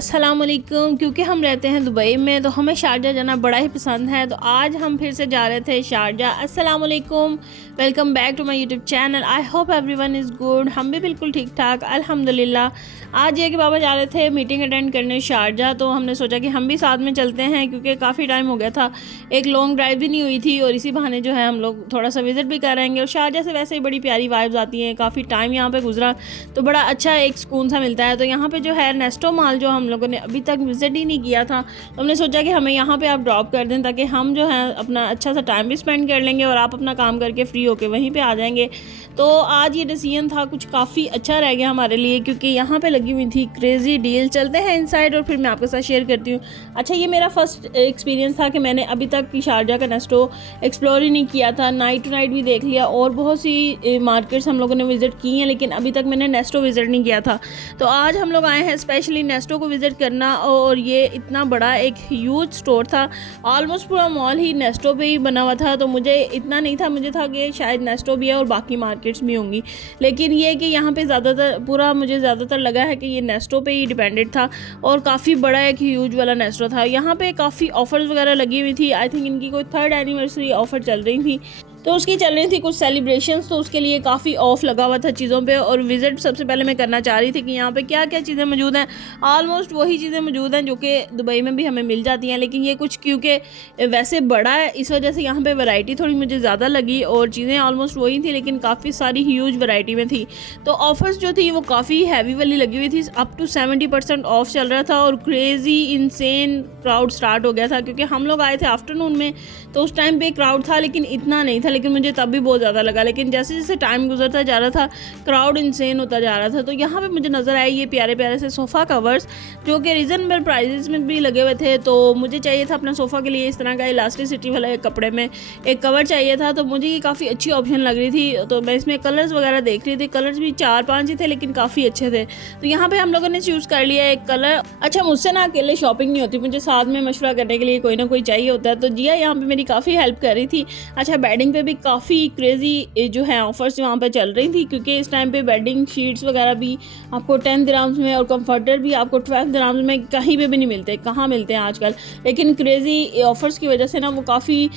अस्सलाम वालेकुम। क्योंकि हम रहते हैं दुबई में तो हमें शारजा जाना बड़ा ही पसंद है, तो आज हम फिर से जा रहे थे शारजा। अस्सलाम वालेकुम, welcome back to my YouTube channel. I hope everyone is good. हम भी बिल्कुल ठीक ठाक अल्हम्दुलिल्लाह। आज ये कि बाबा जा रहे थे मीटिंग अटेंड करने शारजा, तो हमने सोचा कि हम भी साथ में चलते हैं क्योंकि काफ़ी टाइम हो गया था, एक लॉन्ग ड्राइव भी नहीं हुई थी और इसी बहाने जो है हम लोग थोड़ा सा विज़िट भी करेंगे। और शारजा से वैसे ही बड़ी प्यारी वाइब्स आती हैं, काफ़ी टाइम यहाँ पे गुजरा तो बड़ा अच्छा एक सुकून सा मिलता है। तो यहाँ पे जो है नेस्टो मॉल जो हम लोगों ने अभी तक विज़िट ही नहीं किया था, तो हमने सोचा कि हमें यहाँ पे आप ड्रॉप कर दें ताकि हम जो है अपना अच्छा सा टाइम भी स्पेंड कर लेंगे और आप अपना काम करके फ्री होके वहीं पे आ जाएंगे। तो आज ये डिसीजन था कुछ काफ़ी अच्छा रह गया हमारे लिए क्योंकि यहाँ पे लगी हुई थी क्रेज़ी डील। चलते हैं इनसाइड और फिर मैं आपके साथ शेयर करती हूँ। अच्छा, ये मेरा फर्स्ट एक्सपीरियंस था कि मैंने अभी तक की शारजा का नेस्टो एक्सप्लोर ही नहीं किया था। नाइट टू नाइट भी देख लिया और बहुत सी मार्केट्स हम लोगों ने विज़िट की हैं, लेकिन अभी तक मैंने नेस्टो विज़िट नहीं किया था। तो आज हम लोग आए हैं स्पेशली नेस्टो को विज़िट करना। और ये इतना बड़ा एक ह्यूज स्टोर था, ऑलमोस्ट पूरा मॉल ही नेस्टो पे ही बना हुआ था। तो मुझे इतना नहीं था, मुझे था कि शायद नेस्टो भी है और बाकी मार्केट्स भी होंगी, लेकिन ये कि यहाँ पे मुझे ज़्यादातर लगा है कि ये नेस्टो पे ही डिपेंडेड था और काफ़ी बड़ा एक ह्यूज वाला नेस्टो था। यहाँ पे काफ़ी ऑफ़र्स वगैरह लगी हुई थी। आई थिंक इनकी कोई 3rd एनिवर्सरी ऑफ़र चल रही थी, तो उसकी चल रही थी कुछ सेलिब्रेशंस, तो उसके लिए काफ़ी ऑफ लगा हुआ था चीज़ों पे। और विज़िट सबसे पहले मैं करना चाह रही थी कि यहाँ पे क्या क्या चीज़ें मौजूद हैं। ऑलमोस्ट वही चीज़ें मौजूद हैं जो कि दुबई में भी हमें मिल जाती हैं, लेकिन ये कुछ क्योंकि वैसे बड़ा है इस वजह से यहाँ पे वैरायटी थोड़ी मुझे ज़्यादा लगी और चीज़ें ऑलमोस्ट वही थी लेकिन काफ़ी सारी ह्यूज वैरायटी में थी। तो ऑफर्स जो थी वो काफ़ी हैवी वाली लगी हुई थी, अप टू 70% ऑफ चल रहा था और क्रेज़ी इंसेन क्राउड स्टार्ट हो गया था क्योंकि हम लोग आए थे आफ्टरनून में, तो उस टाइम पे क्राउड था लेकिन इतना नहीं था, लेकिन मुझे तब भी बहुत ज़्यादा लगा। लेकिन जैसे जैसे टाइम गुजरता जा रहा था क्राउड इंसेन होता जा रहा था। तो यहाँ पे मुझे नज़र आए ये प्यारे प्यारे से सोफ़ा कवर्स जो कि रीज़नेबल प्राइसेस में भी लगे हुए थे। तो मुझे चाहिए था अपना सोफ़ा के लिए इस तरह का इलास्टिसिटी वाला एक कपड़े में एक कवर चाहिए था, तो मुझे ये काफ़ी अच्छी ऑप्शन लग रही थी। तो मैं इसमें कलर्स वगैरह देख रही थी, कलर्स भी 4-5 ही थे लेकिन काफ़ी अच्छे थे। तो यहाँ पर हम लोगों ने चूज़ कर लिया एक कलर। अच्छा, मुझसे ना अकेले शॉपिंग नहीं होती, मुझे साथ में मशवरा करने के लिए कोई ना कोई चाहिए होता है। तो जिया यहाँ पर मेरी काफ़ी हेल्प कर रही थी। अच्छा, बेडिंग पे भी काफ़ी क्रेज़ी जो है ऑफ़र्स वहाँ पे चल रही थी क्योंकि इस टाइम पे बेडिंग शीट्स वगैरह भी आपको 10 दिरहम्स में और कंफर्टर भी आपको 12 दिरहम्स में कहीं पे भी नहीं मिलते, कहाँ मिलते हैं आजकल। लेकिन क्रेज़ी ऑफ़र्स की वजह से ना वो काफ़ी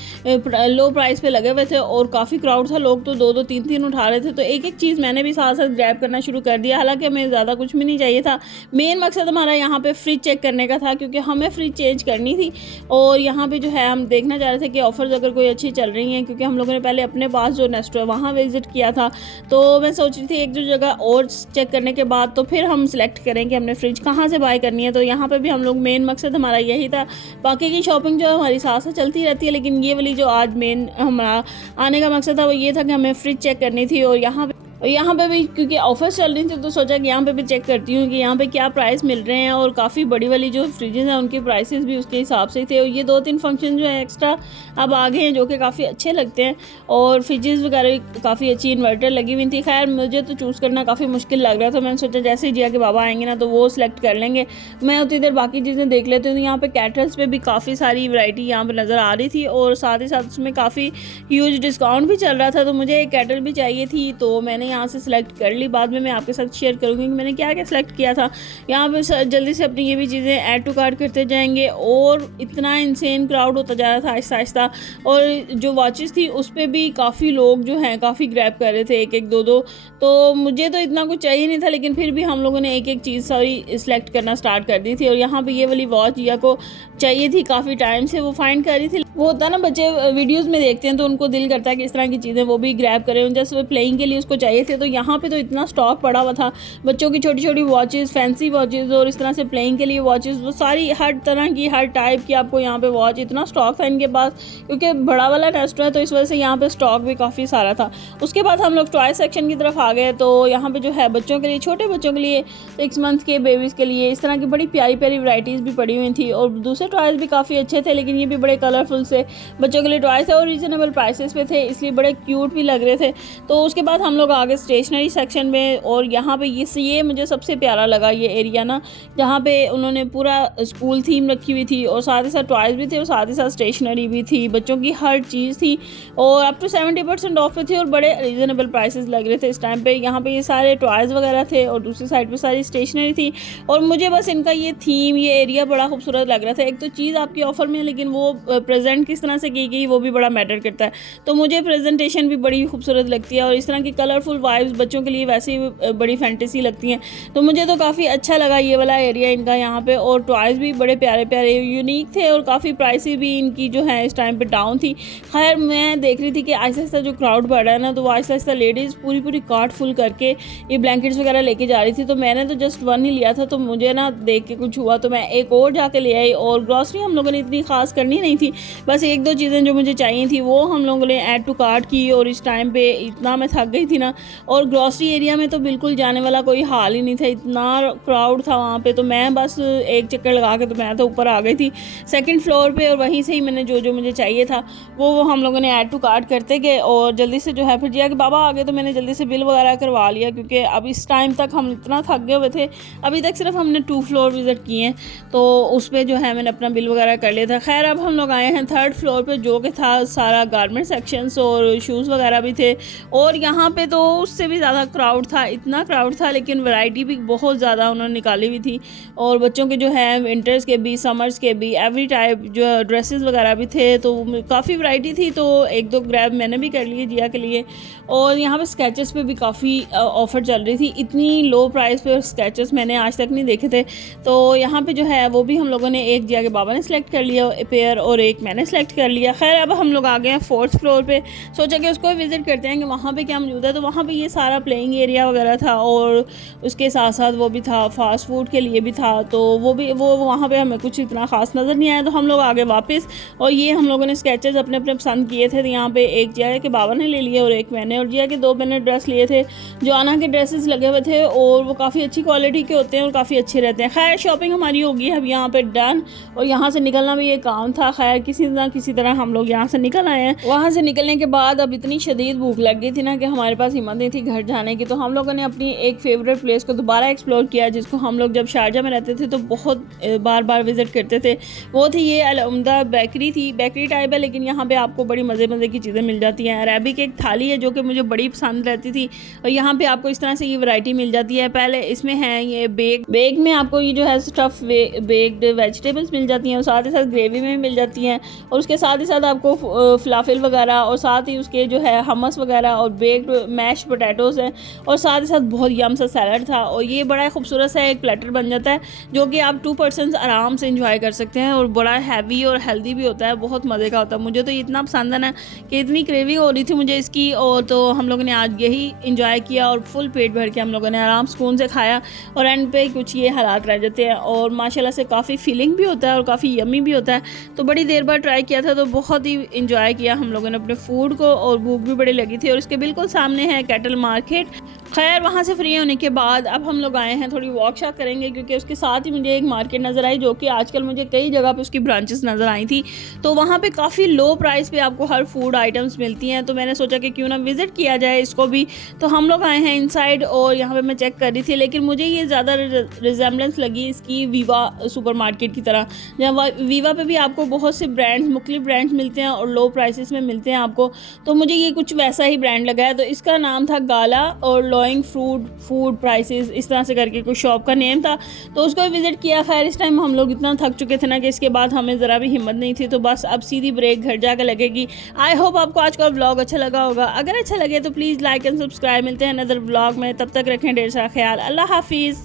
लो प्राइस पे लगे हुए थे और काफ़ी क्राउड था, लोग तो 2-2 3-3 उठा रहे थे। तो एक एक चीज़ मैंने भी साथ साथ ग्रैब करना शुरू कर दिया, हालाँकि हमें ज़्यादा कुछ भी नहीं चाहिए था। मेन मकसद हमारा यहाँ पर फ्रिज चेक करने का था क्योंकि हमें फ्रिज चेंज करनी थी और यहाँ पर जो है हम देखना चाह रहे थे कि ऑफ़र्स अगर कोई अच्छी चल रही हैं, क्योंकि हम लोगों ने पहले अपने पास जो नेस्टो है वहाँ विज़िट किया था। तो मैं सोच रही थी एक दो जगह और चेक करने के बाद तो फिर हम सिलेक्ट करें कि हमने फ्रिज कहाँ से बाय करनी है। तो यहाँ पे भी हम लोग मेन मकसद हमारा यही था। बाकी की शॉपिंग जो है हमारी साथ साथ चलती रहती है, लेकिन ये वाली जो आज मेन हमारा आने का मकसद था वो ये था कि हमें फ्रिज चेक करनी थी। और यहाँ पे भी क्योंकि ऑफर्स चल रही थी तो सोचा कि यहाँ पे भी चेक करती हूँ कि यहाँ पे क्या प्राइस मिल रहे हैं। और काफ़ी बड़ी वाली जो फ्रिजेज़ हैं उनके प्राइसेस भी उसके हिसाब से थे। और ये 2-3 फंक्शन जो है एक्स्ट्रा अब आ गए हैं जो कि काफ़ी अच्छे लगते हैं। और फ्रिजेज़ वगैरह भी काफ़ी अच्छी इन्वर्टर लगी हुई थी। खैर मुझे तो चूज़ करना काफ़ी मुश्किल लग रहा था, मैंने सोचा जैसे ही जिया के बाबा आएंगे ना तो वो सिलेक्ट कर लेंगे, मैं उतनी देर बाकी चीज़ें देख लेती हूँ। यहाँ पर कैटल्स पर भी काफ़ी सारी वैरायटी यहाँ पर नज़र आ रही थी और साथ ही साथ उसमें काफ़ी ह्यूज डिस्काउंट भी चल रहा था। तो मुझे एक कैटल भी चाहिए थी तो मैंने यहाँ से सिलेक्ट कर ली। बाद में मैं आपके साथ शेयर करूँगी कि मैंने क्या क्या सिलेक्ट किया था। यहाँ पे जल्दी से अपनी ये भी चीज़ें ऐड टू कार्ट करते जाएंगे और इतना इंसेन क्राउड होता जा रहा था आहिस्ता आहिस्ता। और जो वॉचेस थी उस पर भी काफ़ी लोग जो हैं काफ़ी ग्रैब कर रहे थे, एक एक दो दो। तो मुझे तो इतना कुछ चाहिए नहीं था लेकिन फिर भी हम लोगों ने एक एक चीज़ सारी सिलेक्ट करना स्टार्ट कर दी थी। और यहाँ पर ये वाली वॉच या को चाहिए थी, काफ़ी टाइम से वो फाइंड कर रही थी। वो होता ना बच्चे वीडियोज़ में देखते हैं तो उनको दिल करता है कि इस तरह की चीज़ें वो भी ग्रैब करें, जैसे वो प्लेइंग के लिए उसको चाहिए थे। तो यहाँ पे तो इतना स्टॉक पड़ा हुआ था, बच्चों की छोटी छोटी वॉचेस, फैंसी वॉचेस और इस तरह से प्लेइंग के लिए वॉचेस, वो सारी हर तरह की हर टाइप की आपको यहाँ पे वॉच, इतना स्टॉक था इनके पास क्योंकि बड़ा वाला नेस्टो है तो इस वजह से यहाँ पे स्टॉक भी काफ़ी सारा था। उसके बाद हम लोग टॉय सेक्शन की तरफ आ गए। तो यहाँ पे जो है बच्चों के लिए, छोटे बच्चों के लिए, 6 मंथ के बेबीज़ के लिए इस तरह की बड़ी प्यारी प्यारी वैरायटीज़ भी पड़ी हुई थी। और दूसरे टॉयज़ भी काफ़ी अच्छे थे लेकिन ये भी बड़े कलरफुल से बच्चों के लिए टॉयज़ थे और रीज़नेबल प्राइसेस पे थे, इसलिए बड़े क्यूट भी लग रहे थे। तो उसके बाद हम लोग आ आगे स्टेशनरी सेक्शन में, और यहाँ पे ये मुझे सबसे प्यारा लगा ये एरिया ना, जहाँ पे उन्होंने पूरा स्कूल थीम रखी हुई थी और साथ ही साथ टॉयज़ भी थे और साथ ही साथ स्टेशनरी भी थी, बच्चों की हर चीज़ थी और अप टू 70% ऑफ पे थी और बड़े रीज़नेबल प्राइसेस लग रहे थे इस टाइम पे। यहाँ पे ये सारे टॉयज़ वगैरह थे और दूसरी साइड पे सारी स्टेशनरी थी और मुझे बस इनका ये थीम, ये एरिया बड़ा खूबसूरत लग रहा था। एक तो चीज़ आपकी ऑफ़र में, लेकिन वो प्रेजेंट किस तरह से की गई वो भी बड़ा मैटर करता है। तो मुझे प्रेजेंटेशन भी बड़ी खूबसूरत लगती है और इस तरह की कलरफुल वाइब्स बच्चों के लिए वैसे ही बड़ी फैंटेसी लगती हैं। तो मुझे तो काफ़ी अच्छा लगा ये वाला एरिया इनका यहाँ पे, और टॉयज़ भी बड़े प्यारे प्यारे यूनिक थे और काफ़ी प्राइसी भी इनकी जो है इस टाइम पे डाउन थी। खैर मैं देख रही थी कि आहिस्ता आहिस्ता जो क्राउड बढ़ रहा है ना, तो वो आहिस्ता आहिस्ता लेडीज़ पूरी कार्ट फुल करके ये ब्लैंकेट्स वगैरह लेके जा रही थी। तो मैंने तो जस्ट वन ही लिया था, तो मुझे ना देख के कुछ हुआ तो मैं एक और जाके ले आई। और ग्रॉसरी हम लोगों ने इतनी खास करनी नहीं थी, बस एक दो चीज़ें जो मुझे चाहिए थी वो हम लोगों ने ऐड टू कार्ट की। और इस टाइम पे इतना मैं थक गई थी ना, और ग्रॉसरी एरिया में तो बिल्कुल जाने वाला कोई हाल ही नहीं था, इतना क्राउड था वहाँ पे। तो मैं बस एक चक्कर लगा के तो मैं तो ऊपर आ गई थी सेकंड फ्लोर पे, और वहीं से ही मैंने जो जो मुझे चाहिए था वो हम लोगों ने ऐड टू कार्ट करते गए। और जल्दी से जो है फिर जिया कि बाबा आ गए तो मैंने जल्दी से बिल वगैरह करवा लिया, क्योंकि अब इस टाइम तक हम इतना थक गए हुए थे। अभी तक सिर्फ हमने 2 फ्लोर विज़िट किए हैं, तो उस पर जो है मैंने अपना बिल वगैरह कर लिया था। खैर अब हम लोग आए हैं 3rd फ्लोर पे, जो कि था सारा गारमेंट सेक्शंस और शूज़ वगैरह भी थे। और यहाँ पे तो उससे भी ज़्यादा क्राउड था, इतना क्राउड था, लेकिन वैरायटी भी बहुत ज़्यादा उन्होंने निकाली हुई थी। और बच्चों के जो है विंटर्स के भी, समर्स के भी, एवरी टाइप जो ड्रेसेस वगैरह भी थे, तो काफ़ी वैरायटी थी। तो एक दो ग्रैब मैंने भी कर लिए जिया के लिए। और यहाँ पे स्केचेस पे भी काफ़ी ऑफ़र चल रही थी, इतनी लो प्राइस पे स्केचेस मैंने आज तक नहीं देखे थे। तो यहाँ पे जो है वो भी हम लोगों ने, एक जिया के बाबा ने सेलेक्ट कर लिया पेयर और एक मैंने सेलेक्ट कर लिया। खैर अब हम लोग आ गए हैं 4th फ्लोर पे, सोचा कि उसको विज़िट करते हैं कि वहाँ पे क्या मौजूद है। तो वहाँ पे ये सारा प्लेइंग एरिया वगैरह था और उसके साथ साथ वो भी था, फास्ट फूड के लिए भी था। तो वो वहाँ पे हमें कुछ इतना ख़ास नज़र नहीं आया, तो हम लोग आगे वापस। और ये हम लोगों ने स्केचेस अपने अपने पसंद किए थे। तो यहाँ पे एक जिया के बाबा ने ले लिए और एक मैंने, और जिया के 2 मैंने ड्रेस लिए थे। जो आना के ड्रेसेस लगे हुए थे और वो काफ़ी अच्छी क्वालिटी के होते हैं और काफ़ी अच्छे रहते हैं। खैर शॉपिंग हमारी होगी अब यहाँ पे डन, और यहाँ से निकलना भी एक काम था। खैर किसी तरह हम लोग यहाँ से निकल आए हैं। वहाँ से निकलने के बाद अब इतनी शदीद भूख लग गई थी ना कि हमारे पास हिम्मत नहीं थी घर जाने की। तो हम लोगों ने अपनी एक फेवरेट प्लेस को दोबारा एक्सप्लोर किया, जिसको हम लोग जब शारजा में रहते थे तो बहुत बार बार विज़िट करते थे। वो थी ये अल-उम्दा बेकरी थी, बेकरी टाइप है, लेकिन यहाँ पे आपको बड़ी मज़े की चीज़ें मिल जाती हैं। अरेबिक एक थाली है जो कि मुझे बड़ी पसंद रहती थी, और यहाँ पे आपको इस तरह से ये वैरायटी मिल जाती है। पहले इसमें है ये बेग में आपको ये जो है स्टफ़ बेक्ड वेजिटेबल्स मिल जाती हैं, और साथ ही साथ ग्रेवी में मिल जाती हैं, और उसके साथ ही साथ आपको फलाफिल वगैरह, और साथ ही उसके जो है हमस वगैरह और बेक्ड मैश पोटैटोज़ हैं, और साथ ही साथ बहुत यम सा सैलड था। और ये बड़ा खूबसूरत सा एक प्लेटर बन जाता है जो कि आप 2 पर्सन्स आराम से इंजॉय कर सकते हैं, और बड़ा हैवी और हेल्दी भी होता है, बहुत मज़े का होता है। मुझे तो इतना पसंद है ना कि इतनी क्रेविंग हो रही थी मुझे इसकी, और तो हम लोगों ने आज यही इंजॉय किया और फुल पेट भर के हम लोगों ने आराम सुकून से खाया। और एंड पे कुछ ये हालात रह जाते हैं, और माशाल्लाह से काफ़ी फीलिंग भी होता है और काफ़ी यमी भी होता है। तो बड़ी देर बाद ट्राई किया था, तो बहुत ही इंजॉय किया हम लोगों ने अपने फूड को, और भूख भी बड़ी लगी थी। और इसके बिल्कुल सामने है कैटल मार्केट। खैर वहाँ से फ्री होने के बाद अब हम लोग आए हैं थोड़ी वॉक शॉक करेंगे, क्योंकि उसके साथ ही मुझे एक मार्केट नज़र आई जो कि आजकल मुझे कई जगह पे उसकी ब्रांचेस नज़र आई थी। तो वहाँ पे काफ़ी लो प्राइस पे आपको हर फूड आइटम्स मिलती हैं। तो मैंने सोचा कि क्यों ना विज़िट किया जाए इसको भी। तो हम लोग आए हैं इनसाइड, और यहाँ पे मैं चेक कर रही थी, लेकिन मुझे ये ज़्यादा रिजेम्बलेंस लगी इसकी वीवा सुपर मार्केट की तरह। जहाँ वीवा पे भी आपको बहुत से ब्रांड्स, मुख्तलिफ ब्रांड्स मिलते हैं और लो प्राइसेस में मिलते हैं आपको। तो मुझे ये कुछ वैसा ही ब्रांड लगा है। तो इसका नाम था गाला और लोइंग फूड प्राइसेस, इस तरह से करके कुछ शॉप का नेम था। तो उसको विज़िट किया। खैर इस टाइम हम लोग इतना थक चुके थे ना कि इसके बाद हमें ज़रा भी हिम्मत नहीं थी, तो बस अब सीधी ब्रेक घर जाकर लगेगी। आई होप आपको आज का व्लॉग अच्छा लगा होगा। अगर अच्छा लगे तो प्लीज़ लाइक एंड सब्सक्राइब। मिलते हैं अदर व्लॉग में, तब तक रखें ढेर सारा ख्याल। अल्लाह हाफिज़।